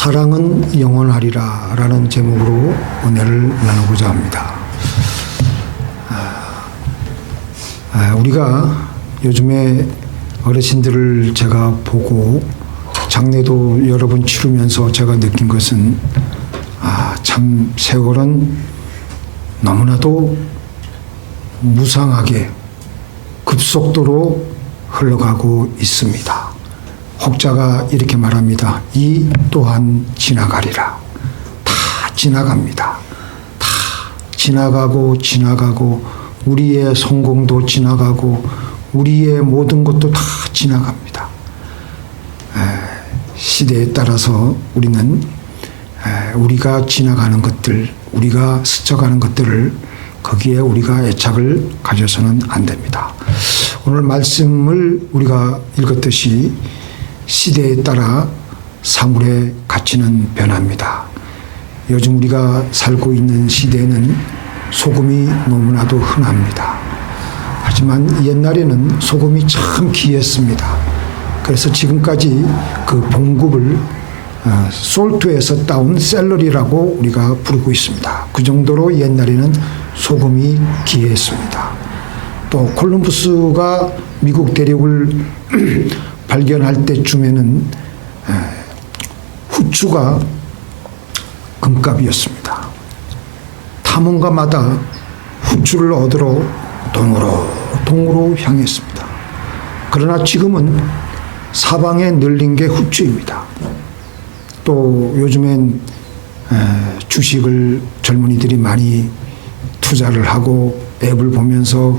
사랑은 영원하리라 라는 제목으로 은혜를 나누고자 합니다. 우리가 요즘에 어르신들을 제가 보고 장례도 여러 번 치르면서 제가 느낀 것은 참 세월은 너무나도 무상하게 급속도로 흘러가고 있습니다. 혹자가 이렇게 말합니다. 이 또한 지나가리라. 다 지나갑니다. 다 지나가고 지나가고 우리의 성공도 지나가고 우리의 모든 것도 다 지나갑니다. 시대에 따라서 우리는 우리가 지나가는 것들, 우리가 스쳐가는 것들을 거기에 우리가 애착을 가져서는 안 됩니다. 오늘 말씀을 우리가 읽었듯이 시대에 따라 사물의 가치는 변합니다. 요즘 우리가 살고 있는 시대에는 소금이 너무나도 흔합니다. 하지만 옛날에는 소금이 참 귀했습니다. 그래서 지금까지 그 봉급을 솔트에서 따온 샐러리라고 우리가 부르고 있습니다. 그 정도로 옛날에는 소금이 귀했습니다. 또 콜럼버스가 미국 대륙을 발견할 때쯤에는 후추가 금값이었습니다. 탐험가마다 후추를 얻으러 동으로 향했습니다. 그러나 지금은 사방에 널린 게 후추입니다. 또 요즘엔 주식을 젊은이들이 많이 투자를 하고 앱을 보면서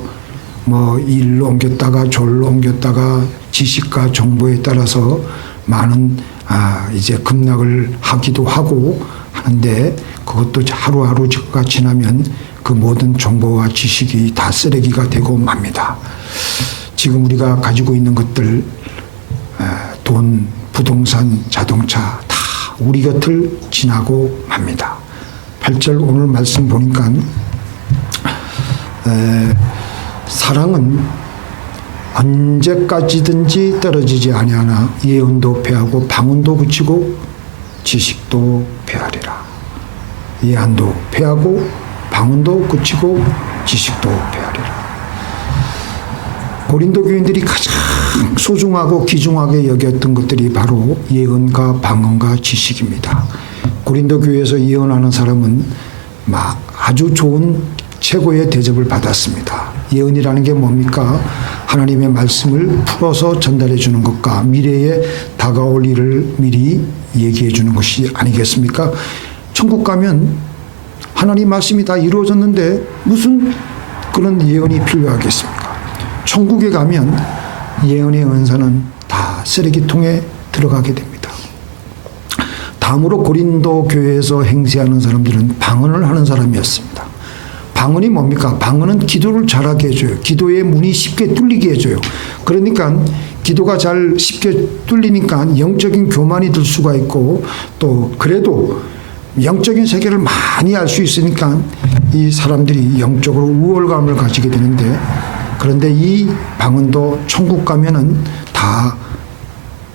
뭐 일로 옮겼다가 졸로 옮겼다가 지식과 정보에 따라서 많은 이제 급락을 하기도 하고 하는데 그것도 하루하루가 지나면 그 모든 정보와 지식이 다 쓰레기가 되고 맙니다. 지금 우리가 가지고 있는 것들 돈, 부동산, 자동차 다 우리 곁을 지나고 맙니다. 8절 오늘 말씀 보니까 사랑은 언제까지든지 떨어지지 아니하나 예언도 패하고 방언도 그치고 지식도 패하리라. 예언도 패하고 방언도 그치고 지식도 패하리라. 고린도 교인들이 가장 소중하고 귀중하게 여겼던 것들이 바로 예언과 방언과 지식입니다. 고린도 교회에서 예언하는 사람은 아주 좋은 최고의 대접을 받았습니다. 예언이라는 게 뭡니까? 하나님의 말씀을 풀어서 전달해 주는 것과 미래에 다가올 일을 미리 얘기해 주는 것이 아니겠습니까? 천국 가면 하나님 말씀이 다 이루어졌는데 무슨 그런 예언이 필요하겠습니까? 천국에 가면 예언의 은사는 다 쓰레기통에 들어가게 됩니다. 다음으로 고린도 교회에서 행세하는 사람들은 방언을 하는 사람이었습니다. 방언이 뭡니까? 방언은 기도를 잘하게 해줘요. 기도의 문이 쉽게 뚫리게 해줘요. 그러니까 기도가 잘 쉽게 뚫리니까 영적인 교만이 들 수가 있고 또 그래도 영적인 세계를 많이 알 수 있으니까 이 사람들이 영적으로 우월감을 가지게 되는데 그런데 이 방언도 천국 가면은 다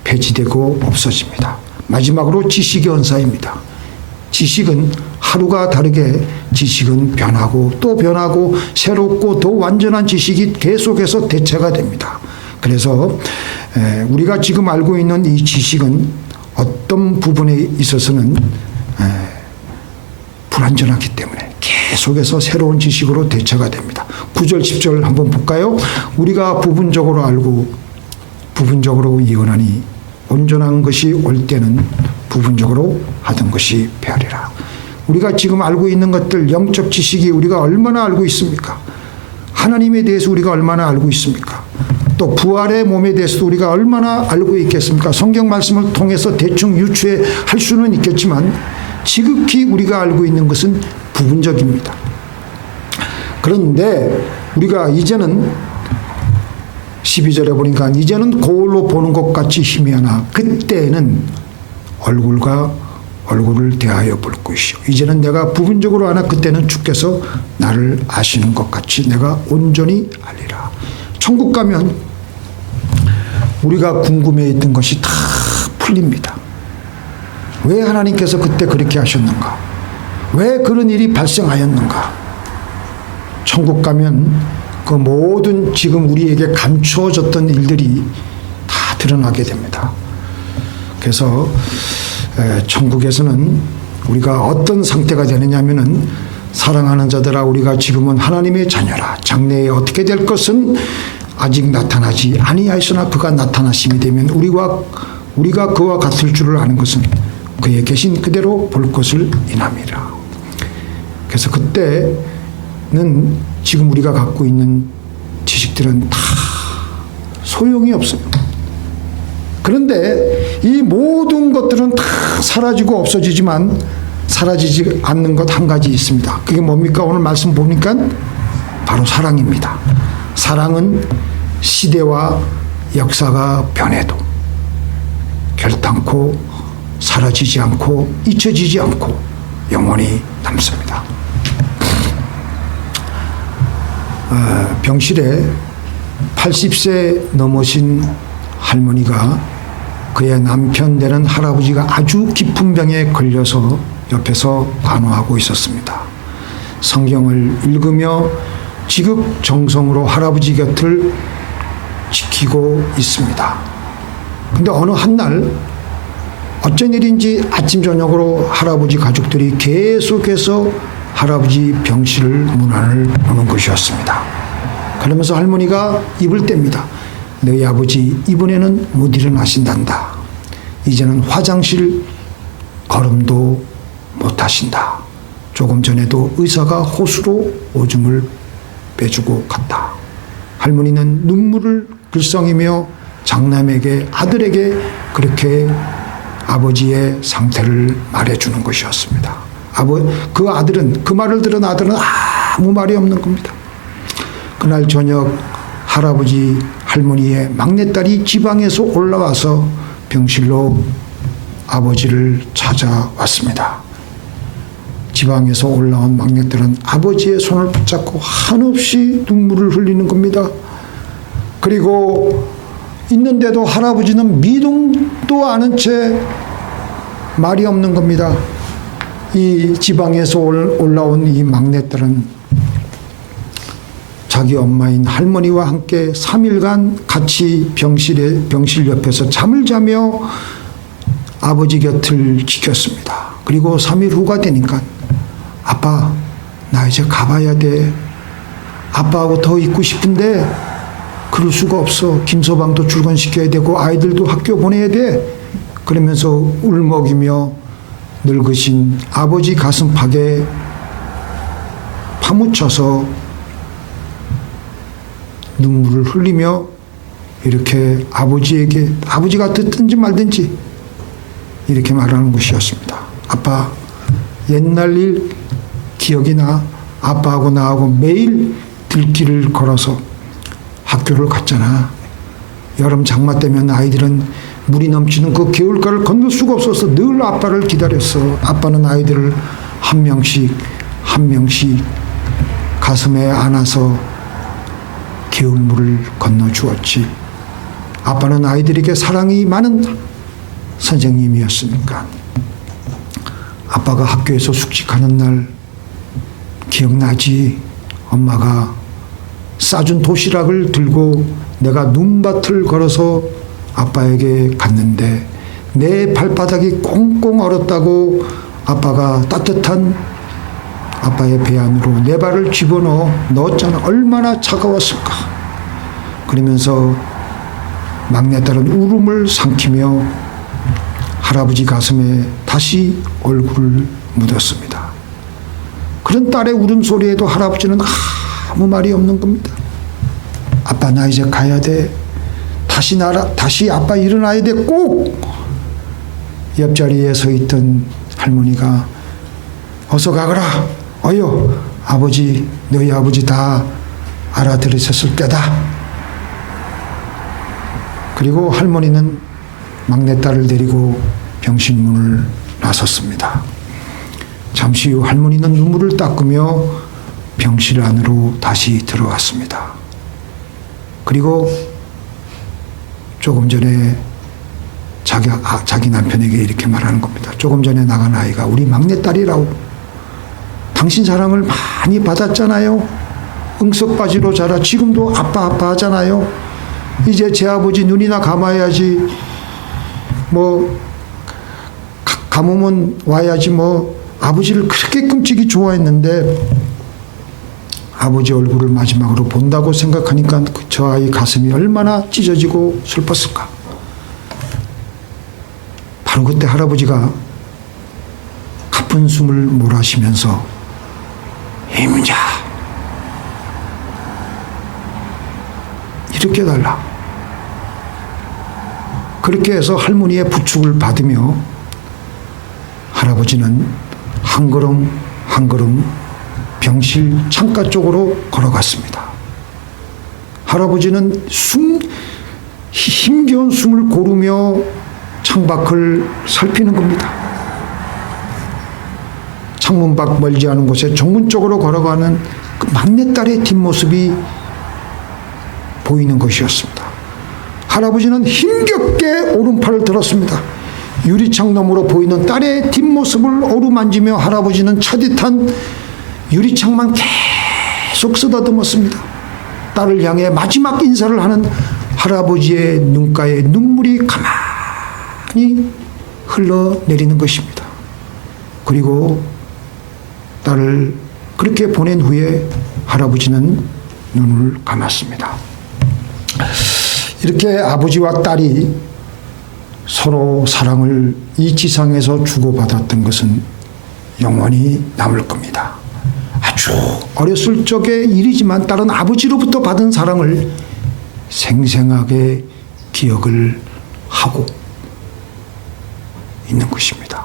폐지되고 없어집니다. 마지막으로 지식의 은사입니다. 지식은 하루가 다르게 지식은 변하고 또 변하고 새롭고 더 완전한 지식이 계속해서 대체가 됩니다. 그래서 우리가 지금 알고 있는 이 지식은 어떤 부분에 있어서는 불완전하기 때문에 계속해서 새로운 지식으로 대체가 됩니다. 9절 10절 한번 볼까요? 우리가 부분적으로 알고 부분적으로 예언하니 온전한 것이 올 때는 부분적으로 하던 것이 패하리라. 우리가 지금 알고 있는 것들 영적 지식이 우리가 얼마나 알고 있습니까? 하나님에 대해서 우리가 얼마나 알고 있습니까? 또 부활의 몸에 대해서도 우리가 얼마나 알고 있겠습니까? 성경 말씀을 통해서 대충 유추할 수는 있겠지만 지극히 우리가 알고 있는 것은 부분적입니다. 그런데 우리가 이제는 12절에 보니까 이제는 거울로 보는 것 같이 희미하나 그때는 얼굴과 얼굴을 대하여 볼 것이요. 이제는 내가 부분적으로 아나 그때는 주께서 나를 아시는 것 같이 내가 온전히 알리라. 천국 가면 우리가 궁금해했던 것이 다 풀립니다. 왜 하나님께서 그때 그렇게 하셨는가? 왜 그런 일이 발생하였는가? 천국 가면 그 모든 지금 우리에게 감추어졌던 일들이 다 드러나게 됩니다. 그래서 천국에서는 우리가 어떤 상태가 되느냐 하면은, 사랑하는 자들아 우리가 지금은 하나님의 자녀라. 장래에 어떻게 될 것은 아직 나타나지 아니하였으나 그가 나타나심이 되면 우리가 그와 같을 줄을 아는 것은 그의 계신 그대로 볼 것을 인함이라. 그래서 그때는 지금 우리가 갖고 있는 지식들은 다 소용이 없어요. 그런데 이 모든 것들은 다 사라지고 없어지지만 사라지지 않는 것 한 가지 있습니다. 그게 뭡니까? 오늘 말씀 보니까 바로 사랑입니다. 사랑은 시대와 역사가 변해도 결단코 사라지지 않고 잊혀지지 않고 영원히 남습니다. 병실에 80세 넘으신 할머니가 그의 남편 되는 할아버지가 아주 깊은 병에 걸려서 옆에서 간호하고 있었습니다. 성경을 읽으며 지극정성으로 할아버지 곁을 지키고 있습니다. 근데 어느 한날 어쩐 일인지 아침 저녁으로 할아버지 가족들이 계속해서 할아버지 병실 문안을 보는 것이었습니다. 그러면서 할머니가 입을 뗍니다. 너희 아버지 이번에는 못 일어나신단다. 이제는 화장실 걸음도 못 하신다. 조금 전에도 의사가 호수로 오줌을 빼주고 갔다. 할머니는 눈물을 글썽이며 장남에게, 아들에게 그렇게 아버지의 상태를 말해주는 것이었습니다. 그 아들은, 그 말을 들은 아들은 아무 말이 없는 겁니다. 그날 저녁 할아버지 할머니의 막내딸이 지방에서 올라와서 병실로 아버지를 찾아왔습니다. 지방에서 올라온 막내딸은 아버지의 손을 붙잡고 한없이 눈물을 흘리는 겁니다. 그리고 있는데도 할아버지는 미동도 않은 채 말이 없는 겁니다. 이 지방에서 올라온 이 막내딸은 자기 엄마인 할머니와 함께 3일간 같이 병실 옆에서 잠을 자며 아버지 곁을 지켰습니다. 그리고 3일 후가 되니까 아빠, 나 이제 가봐야 돼. 아빠하고 더 있고 싶은데 그럴 수가 없어. 김서방도 출근시켜야 되고 아이들도 학교 보내야 돼. 그러면서 울먹이며 늙으신 아버지 가슴팍에 파묻혀서 눈물을 흘리며 이렇게 아버지에게, 아버지가 듣든지 말든지 이렇게 말하는 것이었습니다. 아빠, 옛날 일 기억이 나. 아빠하고 나하고 매일 들길을 걸어서 학교를 갔잖아. 여름 장마 때면 아이들은 물이 넘치는 그 개울가를 건널 수가 없어서 늘 아빠를 기다렸어. 아빠는 아이들을 한 명씩 가슴에 안아서 개울물을 건너주었지. 아빠는 아이들에게 사랑이 많은 선생님이었으니까. 아빠가 학교에서 숙직하는 날 기억나지? 엄마가 싸준 도시락을 들고 내가 눈밭을 걸어서 아빠에게 갔는데 내 발바닥이 꽁꽁 얼었다고 아빠가 따뜻한 아빠의 배 안으로 내 발을 집어넣었잖아. 얼마나 차가웠을까. 그러면서 막내딸은 울음을 삼키며 할아버지 가슴에 다시 얼굴을 묻었습니다. 그런 딸의 울음소리에도 할아버지는 아무 말이 없는 겁니다. 아빠, 나 이제 가야 돼. 다시 아빠 일어나야 돼. 꼭! 옆자리에 서 있던 할머니가 어서 가거라. 어여, 아버지, 너희 아버지 다 알아들으셨을 때다. 그리고 할머니는 막내딸을 데리고 병실 문을 나섰습니다. 잠시 후 할머니는 눈물을 닦으며 병실 안으로 다시 들어왔습니다. 그리고 조금 전에 자기 남편에게 이렇게 말하는 겁니다. 조금 전에 나간 아이가 우리 막내딸이라고. 당신 사랑을 많이 받았잖아요. 응석바지로 자라 지금도 아빠 하잖아요. 이제 제 아버지 눈이나 감아야지. 뭐 감으면 와야지. 뭐 아버지를 그렇게 끔찍이 좋아했는데 아버지 얼굴을 마지막으로 본다고 생각하니까 저 아이 가슴이 얼마나 찢어지고 슬펐을까. 바로 그때 할아버지가 가쁜 숨을 몰아쉬면서 이문자 이렇게 해달라. 그렇게 해서 할머니의 부축을 받으며 할아버지는 한 걸음 한 걸음 병실 창가 쪽으로 걸어갔습니다. 할아버지는 힘겨운 숨을 고르며 창밖을 살피는 겁니다. 창문 밖 멀지 않은 곳에 정문 쪽으로 걸어가는 그 막내딸의 뒷모습이 보이는 것이었습니다. 할아버지는 힘겹게 오른팔을 들었습니다. 유리창 너머로 보이는 딸의 뒷모습을 어루만지며 할아버지는 차디탄 유리창만 계속 쓰다듬었습니다. 딸을 향해 마지막 인사를 하는 할아버지의 눈가에 눈물이 가만히 흘러내리는 것입니다. 그리고 딸을 그렇게 보낸 후에 할아버지는 눈을 감았습니다. 이렇게 아버지와 딸이 서로 사랑을 이 지상에서 주고받았던 것은 영원히 남을 겁니다. 아주 어렸을 적의 일이지만 딸은 아버지로부터 받은 사랑을 생생하게 기억을 하고 있는 것입니다.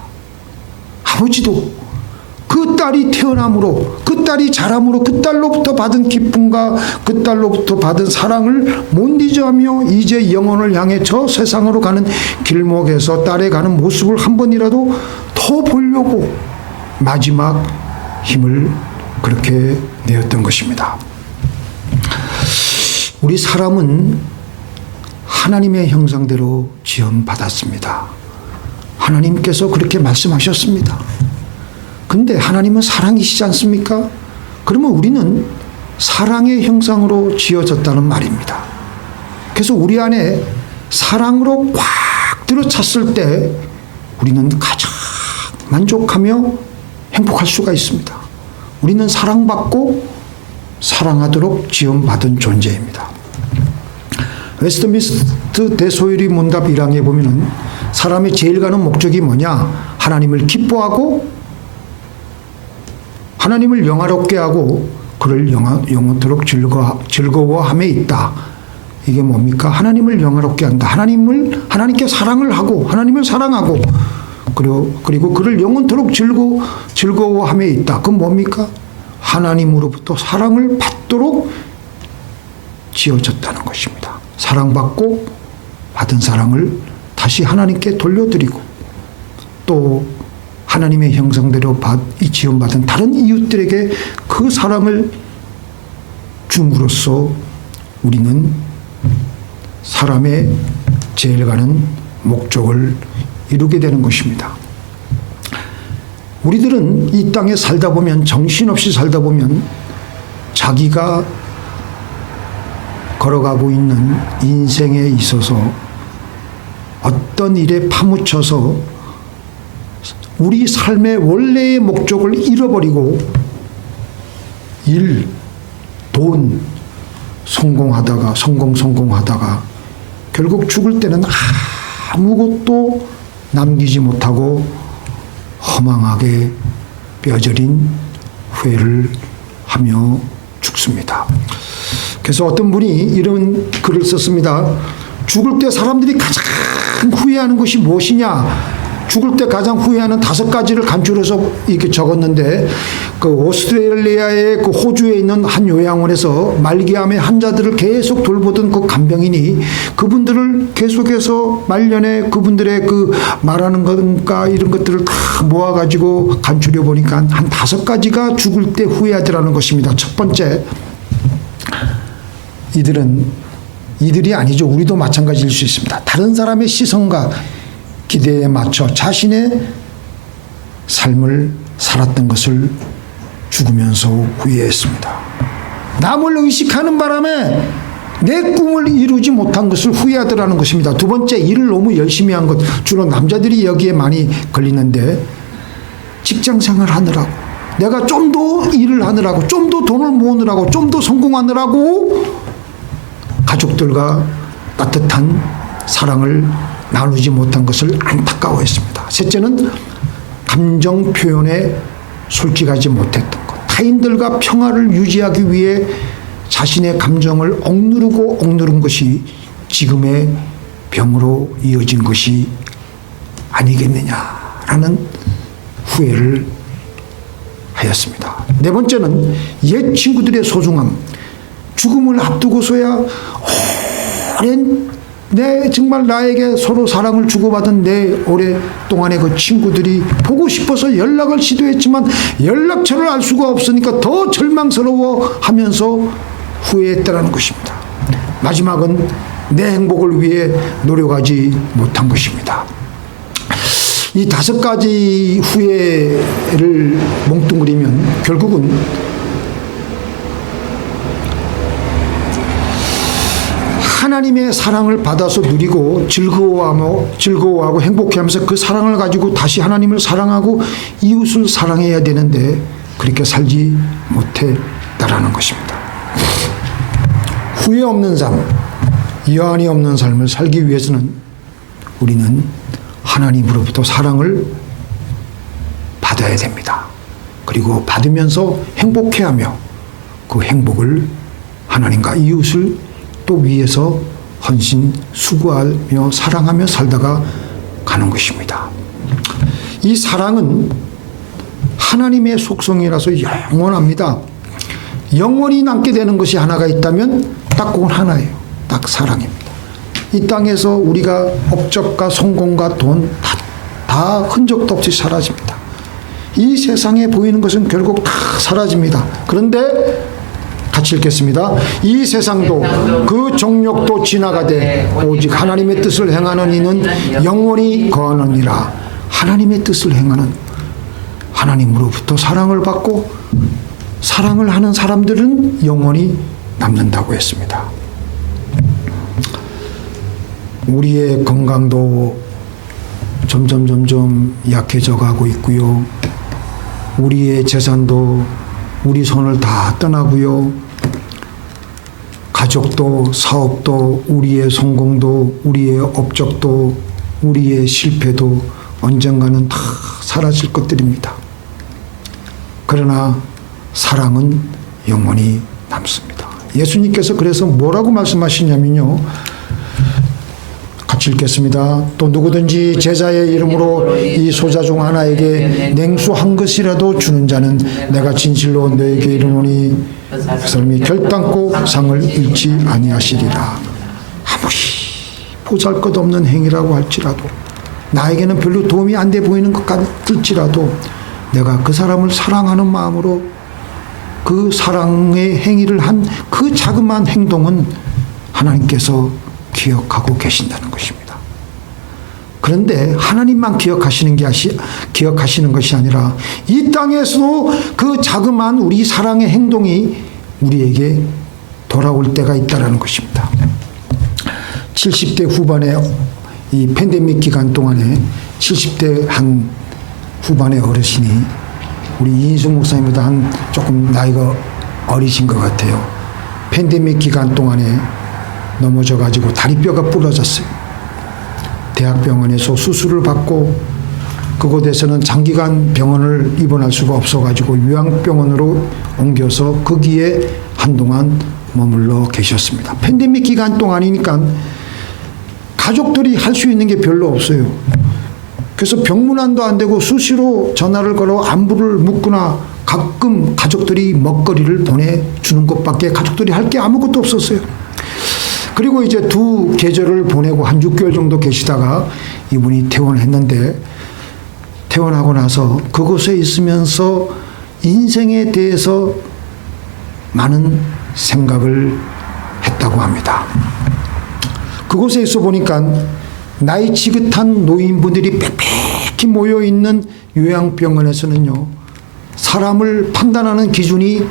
아버지도 그 딸이 태어남으로, 그 딸이 자람으로 그 딸로부터 받은 기쁨과 그 딸로부터 받은 사랑을 못 잊어하며 이제 영혼을 향해 저 세상으로 가는 길목에서 딸의 가는 모습을 한 번이라도 더 보려고 마지막 힘을 그렇게 내었던 것입니다. 우리 사람은 하나님의 형상대로 지음받았습니다. 하나님께서 그렇게 말씀하셨습니다. 근데 하나님은 사랑이시지 않습니까? 그러면 우리는 사랑의 형상으로 지어졌다는 말입니다. 그래서 우리 안에 사랑으로 꽉 들어찼을 때 우리는 가장 만족하며 행복할 수가 있습니다. 우리는 사랑받고 사랑하도록 지음받은 존재입니다. 웨스트민스터 대소요리 문답 1항에 보면은 사람이 제일 가는 목적이 뭐냐? 하나님을 기뻐하고 하나님을 영화롭게 하고 그를 영원토록 즐거워함에 있다. 이게 뭡니까? 하나님을 영화롭게 한다. 하나님께 사랑을 하고 하나님을 사랑하고 그리고 그를 영원토록 즐거워함에 있다. 그건 뭡니까? 하나님으로부터 사랑을 받도록 지어졌다는 것입니다. 사랑받고 받은 사랑을 다시 하나님께 돌려드리고 또 하나님의 형상대로 지원받은 다른 이웃들에게 그 사랑을 줌으로써 우리는 사람의 제일 가는 목적을 이루게 되는 것입니다. 우리들은 이 땅에 살다 보면 정신없이 살다 보면 자기가 걸어가고 있는 인생에 있어서 어떤 일에 파묻혀서 우리 삶의 원래의 목적을 잃어버리고 일, 돈, 성공하다가 결국 죽을 때는 아무것도 남기지 못하고 허망하게 뼈저린 후회를 하며 죽습니다. 그래서 어떤 분이 이런 글을 썼습니다. 죽을 때 사람들이 가장 후회하는 것이 무엇이냐? 죽을 때 가장 후회하는 5가지를 간추려서 이렇게 적었는데 그 오스트레일리아의 그 호주에 있는 한 요양원에서 말기암의 환자들을 계속 돌보던 그 간병인이 그분들을 계속해서 말년에 그분들의 그 말하는 것과 이런 것들을 다 모아가지고 간추려 보니까 한 5가지가 죽을 때 후회하더라는 것입니다. 첫 번째, 이들이 아니죠. 우리도 마찬가지일 수 있습니다. 다른 사람의 시선과 기대에 맞춰 자신의 삶을 살았던 것을 죽으면서 후회했습니다. 남을 의식하는 바람에 내 꿈을 이루지 못한 것을 후회하더라는 것입니다. 두 번째, 일을 너무 열심히 한 것. 주로 남자들이 여기에 많이 걸리는데, 직장생활 하느라고, 내가 좀 더 일을 하느라고, 좀 더 돈을 모으느라고, 좀 더 성공하느라고 가족들과 따뜻한 사랑을 나누지 못한 것을 안타까워했습니다. 셋째는 감정 표현에 솔직하지 못했던 것. 타인들과 평화를 유지하기 위해 자신의 감정을 억누른 것이 지금의 병으로 이어진 것이 아니겠느냐라는 후회를 하였습니다. 네 번째는 옛 친구들의 소중함. 죽음을 앞두고서야 오랜 정말 나에게 서로 사랑을 주고받은 내 오랫동안의 그 친구들이 보고 싶어서 연락을 시도했지만 연락처를 알 수가 없으니까 더 절망스러워하면서 후회했다라는 것입니다. 마지막은 내 행복을 위해 노력하지 못한 것입니다. 이 5가지 후회를 뭉뚱그리면 결국은 하나님의 사랑을 받아서 누리고 즐거워하고 행복해하면서 그 사랑을 가지고 다시 하나님을 사랑하고 이웃을 사랑해야 되는데 그렇게 살지 못했다라는 것입니다. 후회 없는 삶, 여한이 없는 삶을 살기 위해서는 우리는 하나님으로부터 사랑을 받아야 됩니다. 그리고 받으면서 행복해하며 그 행복을 하나님과 이웃을 또 위해서 헌신, 수고하며 사랑하며 살다가 가는 것입니다. 이 사랑은 하나님의 속성이라서 영원합니다. 영원히 남게 되는 것이 하나가 있다면 딱 그건 하나예요. 딱 사랑입니다. 이 땅에서 우리가 업적과 성공과 돈 다 흔적도 없이 사라집니다. 이 세상에 보이는 것은 결국 다 사라집니다. 그런데 같이 읽겠습니다. 이 세상도 그 정욕도 지나가되 오직 하나님의 뜻을 행하는 이는 영원히 거하느니라. 하나님의 뜻을 행하는, 하나님으로부터 사랑을 받고 사랑을 하는 사람들은 영원히 남는다고 했습니다. 우리의 건강도 점점 약해져 가고 있고요. 우리의 재산도 우리 손을 다 떠나고요. 가족도 사업도 우리의 성공도 우리의 업적도 우리의 실패도 언젠가는 다 사라질 것들입니다. 그러나 사랑은 영원히 남습니다. 예수님께서 그래서 뭐라고 말씀하시냐면요. 같이 읽겠습니다. 또 누구든지 제자의 이름으로 이 소자 중 하나에게 냉수 한 것이라도 주는 자는 내가 진실로 너에게 이르노니 그 사람이 결단코 상을 잃지 아니하시리라. 아무리 보잘것없는 행위라고 할지라도 나에게는 별로 도움이 안 돼 보이는 것 같을지라도 내가 그 사람을 사랑하는 마음으로 그 사랑의 행위를 한 그 자그마한 행동은 하나님께서 기억하고 계신다는 것입니다. 그런데 하나님만 기억하시는 것이 아니라 이 땅에서도 그 자그마한 우리 사랑의 행동이 우리에게 돌아올 때가 있다는 것입니다. 70대 후반에 이 팬데믹 기간 동안에 70대 한 후반의 어르신이 우리 이인숙 목사님보다 한 조금 나이가 어리신 것 같아요. 팬데믹 기간 동안에 넘어져가지고 다리뼈가 부러졌어요. 대학병원에서 수술을 받고 그곳에서는 장기간 병원을 입원할 수가 없어가지고 요양병원으로 옮겨서 거기에 한동안 머물러 계셨습니다. 팬데믹 기간 동안이니까 가족들이 할 수 있는 게 별로 없어요. 그래서 병문안도 안 되고 수시로 전화를 걸어 안부를 묻거나 가끔 가족들이 먹거리를 보내주는 것밖에 가족들이 할 게 아무것도 없었어요. 그리고 이제 2계절을 보내고 한 6개월 정도 계시다가 이분이 퇴원을 했는데 퇴원하고 나서 그곳에 있으면서 인생에 대해서 많은 생각을 했다고 합니다. 그곳에 있어 보니까 나이 지긋한 노인분들이 빽빽히 모여있는 요양병원에서는요, 사람을 판단하는 기준이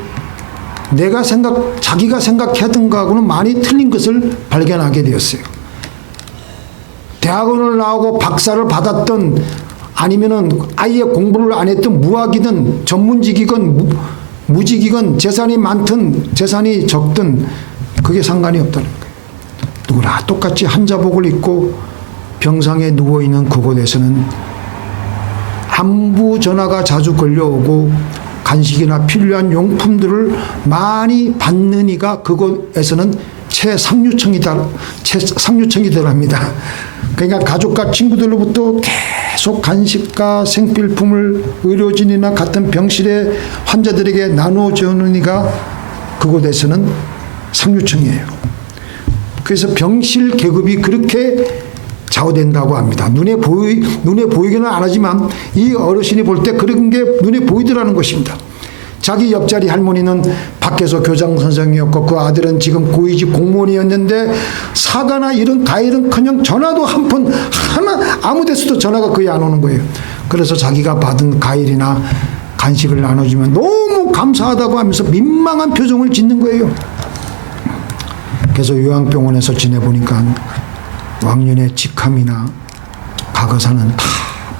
자기가 생각하던 거하고는 많이 틀린 것을 발견하게 되었어요. 대학원을 나오고 박사를 받았던, 아니면은 아예 공부를 안 했던 무학이든 전문직이건 무직이건 재산이 많든 재산이 적든 그게 상관이 없다는 거예요. 누구나 똑같이 한자복을 입고 병상에 누워있는 그곳에서는 안부 전화가 자주 걸려오고 간식이나 필요한 용품들을 많이 받는 이가 그곳에서는 최상류층이더랍니다. 그러니까 가족과 친구들로부터 계속 간식과 생필품을 의료진이나 같은 병실의 환자들에게 나누어주는 이가 그곳에서는 상류층이에요. 그래서 병실 계급이 그렇게 좌우된다고 합니다. 눈에 보이기는 안 하지만 이 어르신이 볼 때 그런 게 눈에 보이더라는 것입니다. 자기 옆자리 할머니는 밖에서 교장 선생이었고 그 아들은 지금 고위직 공무원이었는데 사과나 이런 과일은커녕 전화도 한 번 하나 아무 데서도 전화가 거의 안 오는 거예요. 그래서 자기가 받은 과일이나 간식을 나눠주면 너무 감사하다고 하면서 민망한 표정을 짓는 거예요. 그래서 요양병원에서 지내보니까 왕년의 직함이나 과거사는 다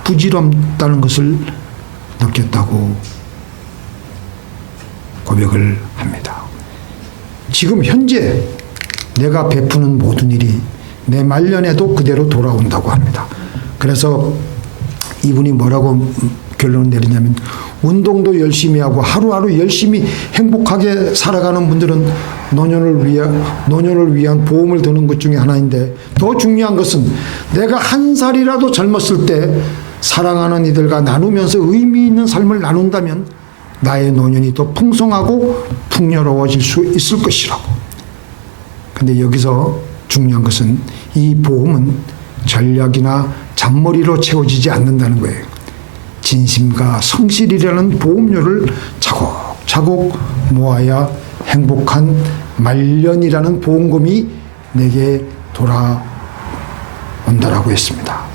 부질없다는 것을 느꼈다고 고백을 합니다. 지금 현재 내가 베푸는 모든 일이 내 말년에도 그대로 돌아온다고 합니다. 그래서 이분이 뭐라고 결론을 내리냐면, 운동도 열심히 하고 하루하루 열심히 행복하게 살아가는 분들은 노년을 위한 보험을 드는 것 중에 하나인데, 더 중요한 것은 내가 한 살이라도 젊었을 때 사랑하는 이들과 나누면서 의미 있는 삶을 나눈다면 나의 노년이 더 풍성하고 풍요로워질 수 있을 것이라고. 근데 여기서 중요한 것은 이 보험은 전략이나 잔머리로 채워지지 않는다는 거예요. 진심과 성실이라는 보험료를 차곡차곡 모아야 행복한 말년이라는 보험금이 내게 돌아온다라고 했습니다.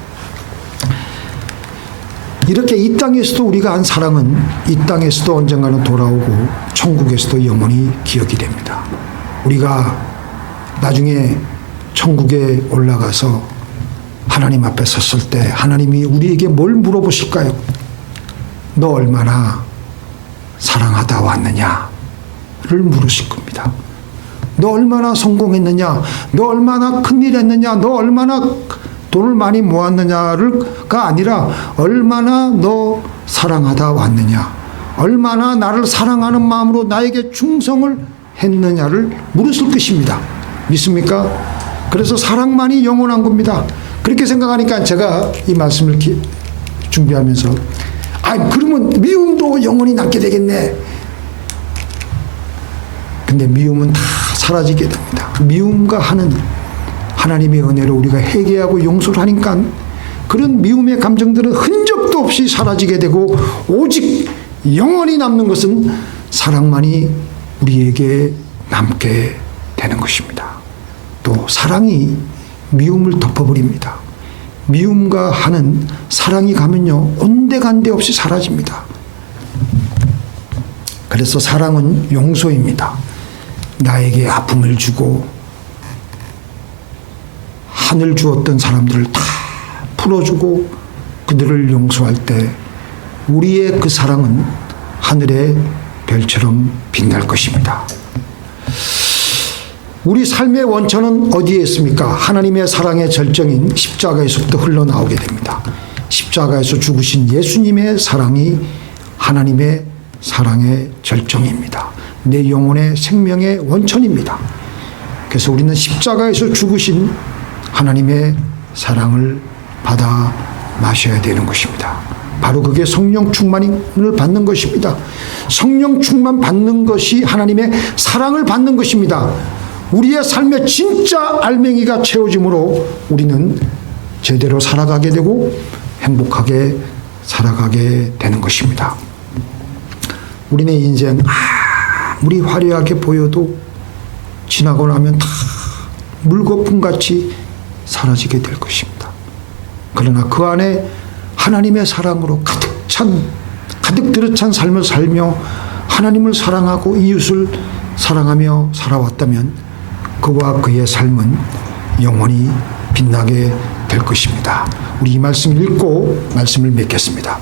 이렇게 이 땅에서도 우리가 한 사랑은 이 땅에서도 언젠가는 돌아오고 천국에서도 영원히 기억이 됩니다. 우리가 나중에 천국에 올라가서 하나님 앞에 섰을 때 하나님이 우리에게 뭘 물어보실까요? 너 얼마나 사랑하다 왔느냐를 물으실 겁니다. 너 얼마나 성공했느냐, 너 얼마나 큰일 했느냐, 너 얼마나 돈을 많이 모았느냐가 아니라 얼마나 너 사랑하다 왔느냐, 얼마나 나를 사랑하는 마음으로 나에게 충성을 했느냐를 물으실 것입니다. 믿습니까? 그래서 사랑만이 영원한 겁니다. 그렇게 생각하니까 제가 이 말씀을 준비하면서 그러면 미움도 영원히 남게 되겠네. 근데 미움은 다 사라지게 됩니다. 미움과 하는 하나님의 은혜로 우리가 회개하고 용서를 하니까 그런 미움의 감정들은 흔적도 없이 사라지게 되고 오직 영원히 남는 것은 사랑만이 우리에게 남게 되는 것입니다. 또 사랑이 미움을 덮어버립니다. 미움과 하는 사랑이 가면요 온데간데 없이 사라집니다. 그래서 사랑은 용서입니다. 나에게 아픔을 주고 한을 주었던 사람들을 다 풀어주고 그들을 용서할 때 우리의 그 사랑은 하늘의 별처럼 빛날 것입니다. 우리 삶의 원천은 어디에 있습니까? 하나님의 사랑의 절정인 십자가에서부터 흘러나오게 됩니다. 십자가에서 죽으신 예수님의 사랑이 하나님의 사랑의 절정입니다. 내 영혼의 생명의 원천입니다. 그래서 우리는 십자가에서 죽으신 하나님의 사랑을 받아 마셔야 되는 것입니다. 바로 그게 성령 충만을 받는 것입니다. 성령 충만 받는 것이 하나님의 사랑을 받는 것입니다. 우리의 삶의 진짜 알맹이가 채워짐으로 우리는 제대로 살아가게 되고 행복하게 살아가게 되는 것입니다. 우리의 인생 아무리 화려하게 보여도 지나고 나면 다 물거품같이 사라지게 될 것입니다. 그러나 그 안에 하나님의 사랑으로 가득 들어찬 삶을 살며 하나님을 사랑하고 이웃을 사랑하며 살아왔다면 그와 그의 삶은 영원히 빛나게 될 것입니다. 우리 이 말씀을 읽고 말씀을 맺겠습니다.